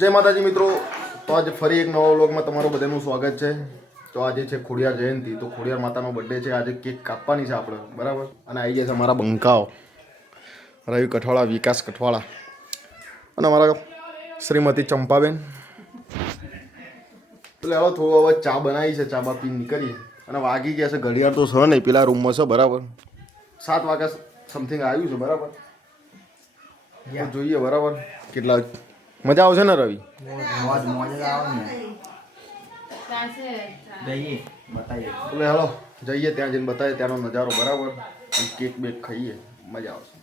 જય માતાજી મિત્રો, તો આજે ફરી એક નવા વ્લોગમાં તમારું બધાનું સ્વાગત છે. તો આજે છે ખોડિયાર જયંતિ, તો ખોડિયાર માતાનો બર્થડે છે. આજે કેક કાપવાની છે આપણે, બરાબર. અને આવી ગયા છે અમારા બંકાઓ, રવિ કઠવાળા, વિકાસ કઠવાળા અને અમારા શ્રીમતી ચંપાબેન. એટલે હવે થોડું હવે ચા બનાવી છે, ચા બા પીને નીકળીએ. અને વાગી ગયા છે, ઘડિયાળ તો છે નહીં, પેલા રૂમમાં છે, બરાબર. 7 વાગ્યા સમથિંગ આવ્યું છે, બરાબર. જોઈએ બરાબર કેટલા મજા આવશે ને રવિ? એટલે હાલો જઈએ ત્યાં જઈને બતાવીએ ત્યાંનો નજારો, બરાબર. કેક બેક ખાઈએ, મજા આવશે.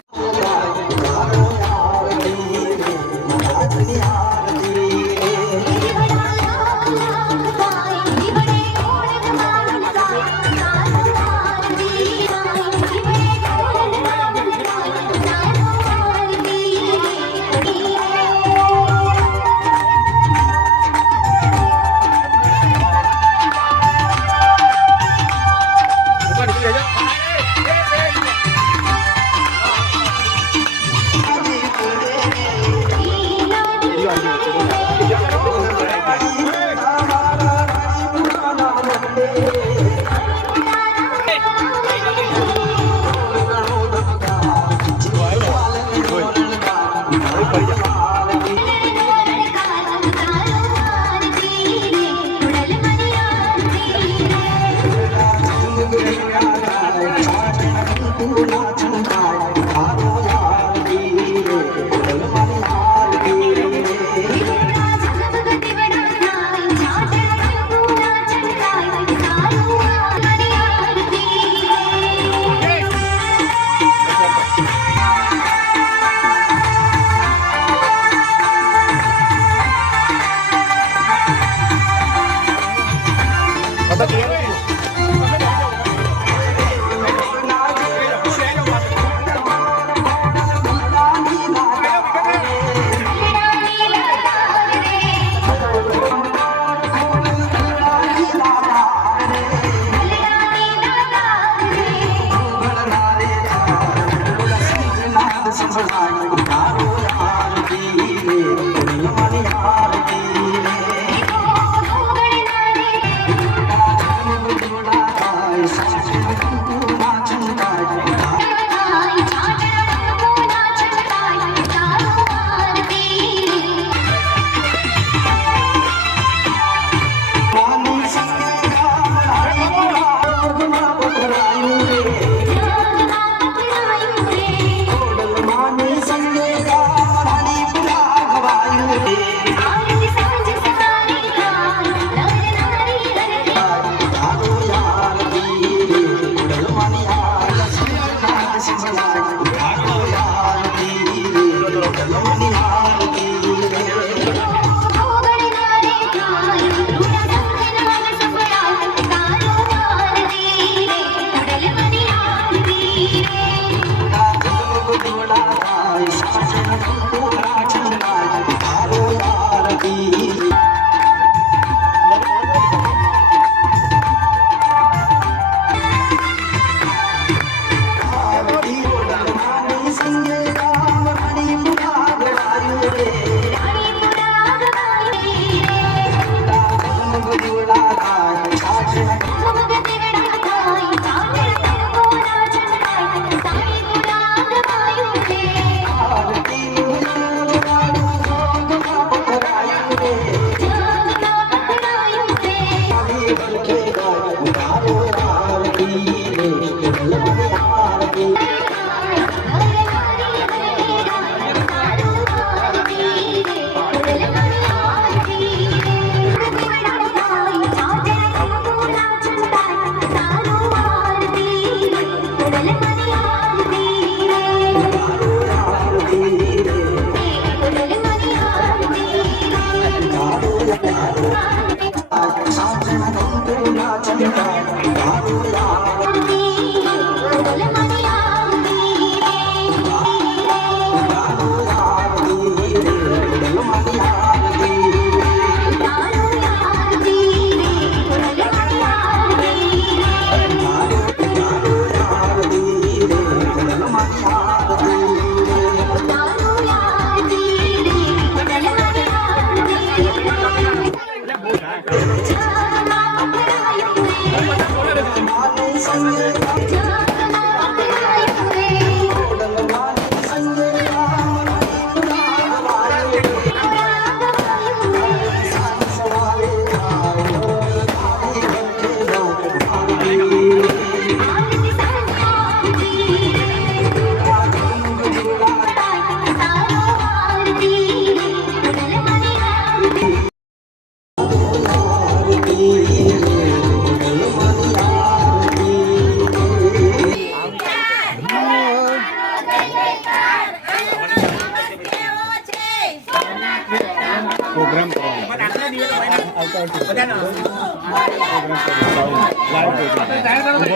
પ્રોગ્રામ કરવાનો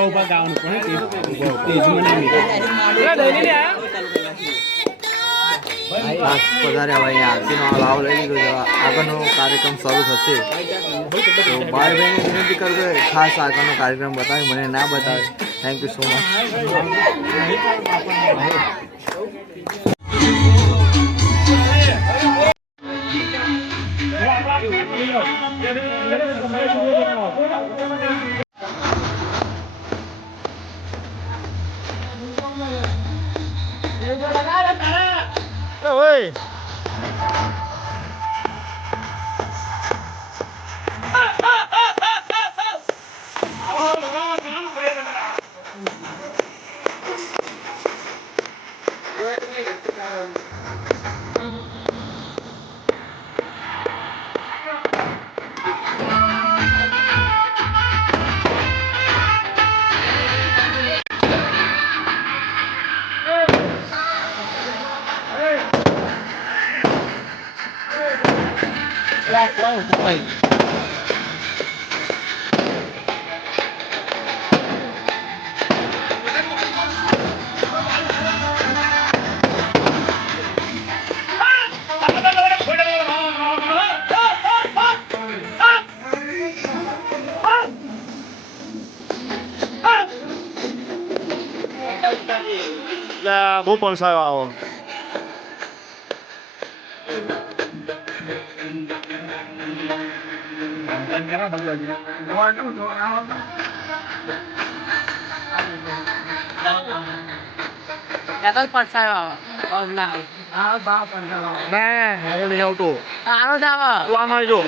ઉભા ગાવાનું વધારે હવે અહીંયા આરતીનો લાભ લઈ લીધો છે. આગળનો કાર્યક્રમ શરૂ થશે તો ભાઈ બહેનને વિનંતી કરું કે ખાસ આગળનો કાર્યક્રમ બતાવે, મને ના બતાવે. Thank you so much. બહુ પણસાયો આવો. Gatal percaya. Oh, nah. Ah, bapak. Nah, ini auto. Ano daw? Lama itu.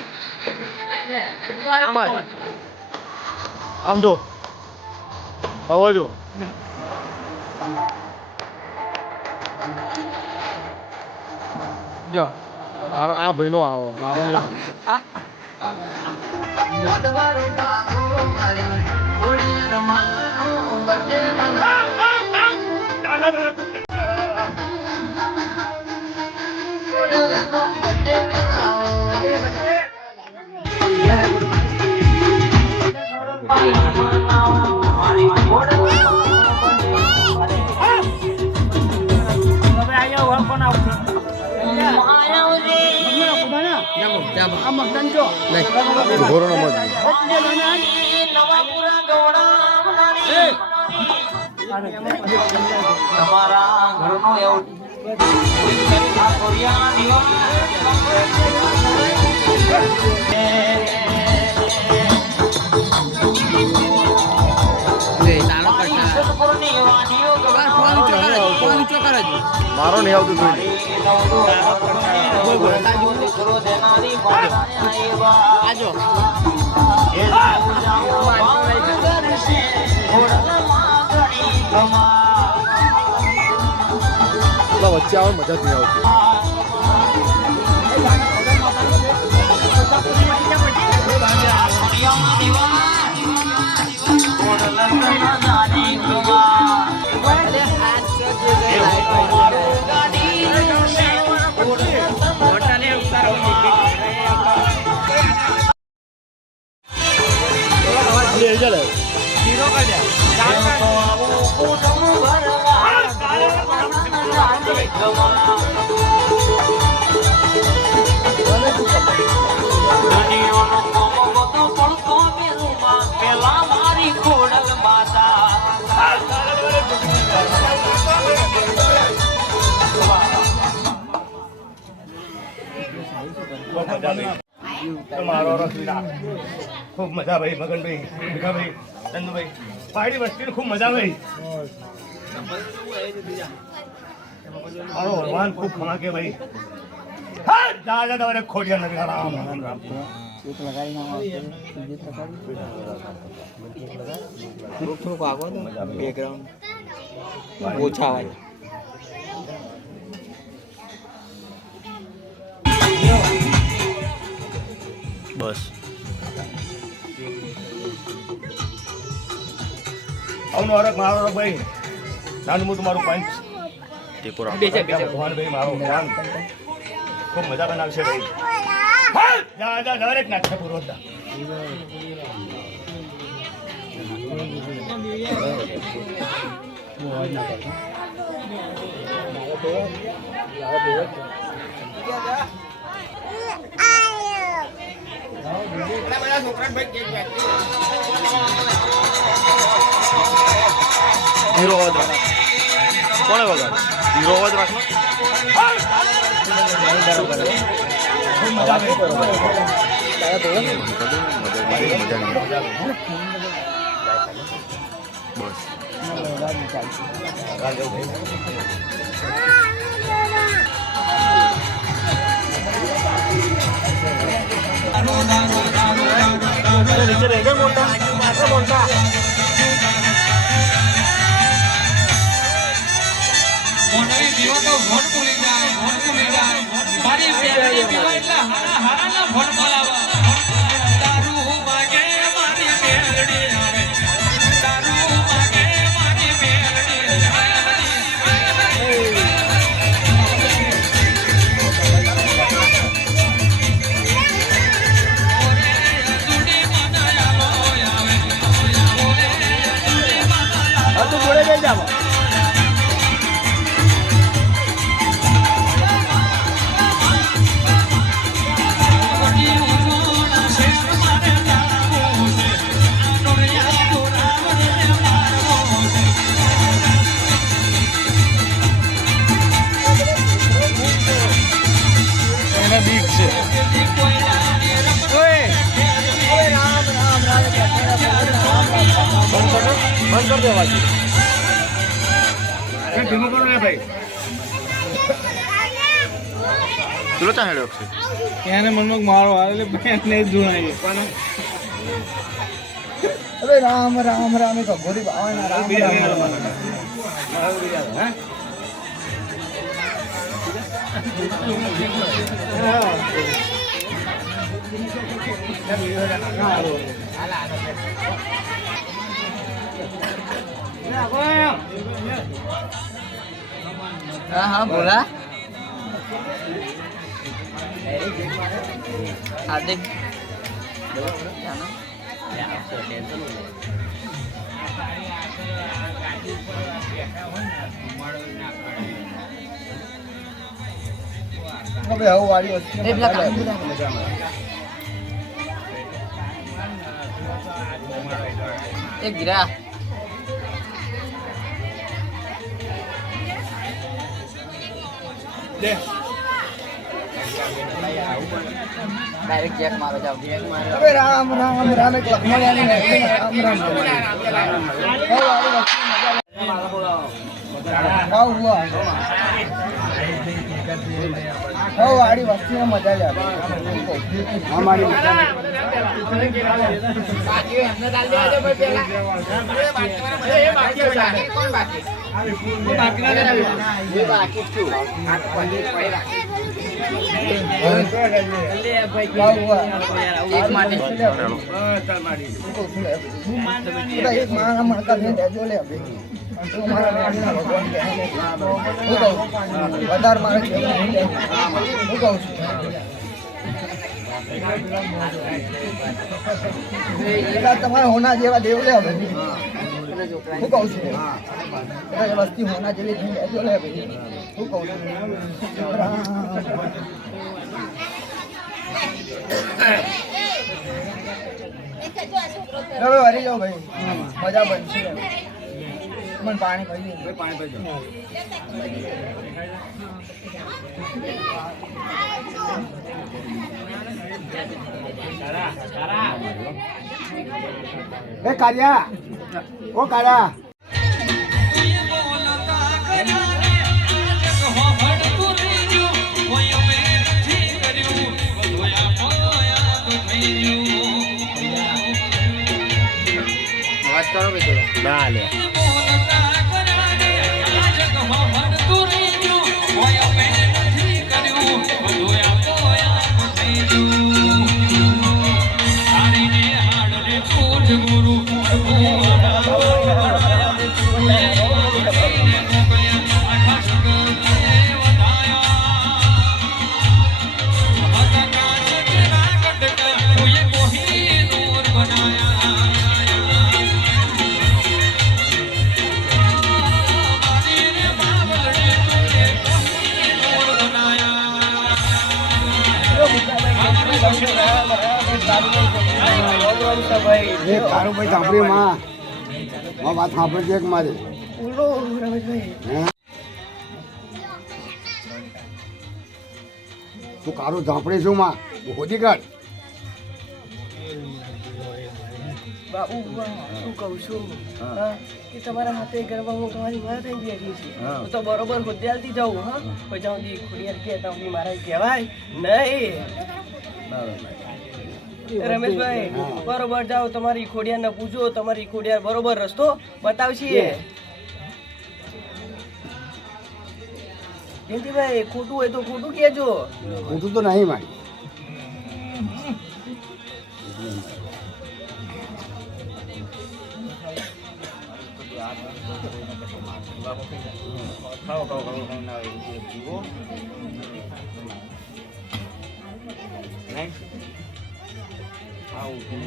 Amat. Amdo. Bawa itu. Ya. Beno आओ. Ah. ઘોરણો મત તમારા ઘરનો એવું આ કોરિયાના મારો નહીં આવતું જોઈ Ajo. વચ્ચે આવે મજા જ નહીં આવતી. પેલા મારી ખોડલ માતા ખૂબ મજા ભાઈ મગનભાઈ ભીખાભાઈ ચંદુભાઈ પાડી વસ્તી ખૂબ મજા ભાઈ મારો ભગવાન ખૂબ ખમાકે ભાઈ હા દાદા તમારે ખોડિયા નથી રામ રામ થોડુંક આગો ને બેકગ્રાઉન્ડ ઓછા આવે. બસ આવનો હરક મારો હરક ભાઈ નાનું મોટું મારું પંચ ટેપોરા ભગવાન ભાઈ મારો ભગવાન ખૂબ મજા બનાવશે ભાઈ જા ડાયરેક્ટ નાખે પૂરો જા હીરો અવાજ રાખ કોણે વગાડ હીરો અવાજ રાખ નીચે રહી ગયા મોટા મોટાઈ પીવા તો ભોટ ભૂલી જાય મારી બેટી પીવા એટલે હારા ભોટ બોલાવા તારું માગે મારી બેટી આવે તારું માગે મારી બેટી તું જોડે જઈ જાવ બંધ કર દેવાથી ધીમું કરો ને ભાઈ તું ચા હેડ્યો છે એને મનમાં મારો આવે એટલે નહીં જોણાય અરે રામ રામ રામ તો ગોરી બાવાના રામ हाँ बोला हार्दिक હવે આવું વાળી વસ્તુ एक गिरा डायरेक्ट चेक मारो जाओ હવે રામ રામ રામ એક લખમણિયાની નાખી રામ રામ હા હુઆ હા વાળી વસ્તીમાં મજા લે અમારી बाकी हमने डाल दिया जो भाई पहला ये बाकी कौन बाकी वो बाकी ना ये बाकी क्यों एक माटी એક મારા મળતા ને દેજો લે હવે તું મારા નાના ભગવાન કહે હું કહું વધાર મારે હું કહું છું તમારે હોના જેવા દેવ લે હવે હું કહું છું વસ્તી હોના જેવી થઈ દેજો લે હવે હું કહું છું હવે વરી જાઓ ભાઈ મજા બનશે મને પાણી પી પાણી પી એ કાળિયા ઓ કાળિયા વાત કરો ભાઈ ના લે તારું ભાઈ સાંભળી માં વાત સાંભળી છે મારી તું કારું ઝાંપડી છું માં હોદી કાઢ બાબુ શું કહું છું કે તમારા હાથે ગરબા હું તમારી માં થઈ બેઠી છું હું તો બરોબર હોદ્યાલથી જાઉં હા કોઈ જાઉં દી ખોડિયાર કે તો મારા કહેવાય નહીં રમેશભાઈ બરોબર જાઓ તમારી ખોડિયારને પૂછો તમારી ખોડિયાર બરોબર રસ્તો બતાવશે જયંતિભાઈ ખોટું હોય તો ખોટું કહેજો ખોટું તો નહીં મારી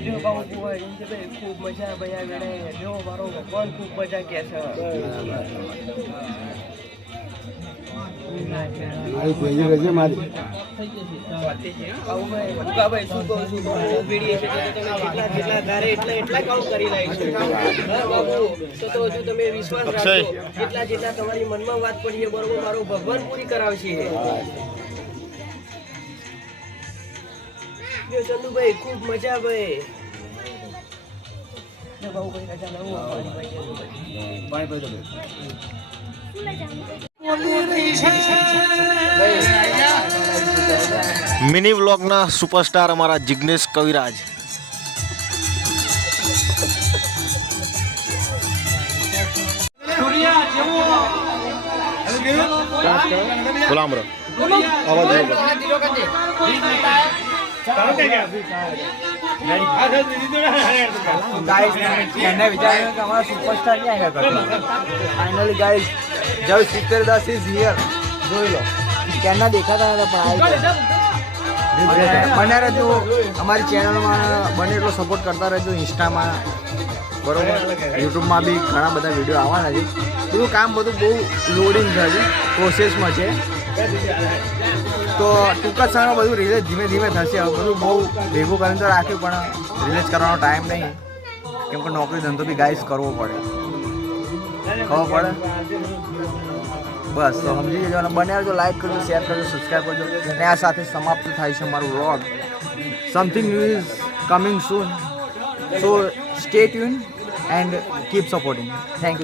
જો બાબુ હોય જયંતિભાઈ ખૂબ મજા ભયા ગણે જો મારો ભગવાન ખૂબ મજા કે છે મારી પેલી રજે મારી બાબુભાઈ ભૂકાભાઈ શું કહું છું બહુ ભીડીએ છે તો તમે જેટલા ધારે એટલા કામ કરી લાવીશું હા બાબુ તો હજુ તમે વિશ્વાસ રાખો જેટલા તમારી મનમાં વાત પડી છે બરોબર મારો ભગવાન પૂરી કરાવશે જો ચંદુભાઈ ખૂબ મજા ભાઈ જો બાબુભાઈ રજા લઉં મિની વ્લોગના સુપરસ્ટાર અમારા જિગ્નેશ કવિરાજ. ગુલામ રહો. અવાજ એને વિચાર્યું કે અમારા સુપરસ્ટાર ક્યાં આવ્યા કરતો ફાઇનલી ગાઈઝ જય સિત્તેરદાસ ઇઝ હિયર જોઈ લો ક્યાંના દેખાતા હતા પણ બને રહેજો અમારી ચેનલમાં બને એટલો સપોર્ટ કરતા રહેજો ઇન્સ્ટામાં બરોબર યુટ્યુબમાં બી ઘણા બધા વિડીયો આવવાના છે બધું કામ બધું બહુ લોડિંગ છે હજી પ્રોસેસમાં છે તો ટૂંક જ સમયમાં બધું રિલીઝ ધીમે ધીમે થશે હવે બધું બહુ ભેગું કરીને તો રાખ્યું પણ રિલીઝ કરવાનો ટાઈમ નહીં કેમ કે નોકરી ધંધો બી ગાઈસ કરવો પડે ખબર પડે બસ તો સમજી જજો અને બને જો લાઈક કરજો શેર કરજો સબસ્ક્રાઈબ કરજો અને આ સાથે સમાપ્ત થાય છે મારું vlog something new is coming soon so stay tune and keep supporting thank you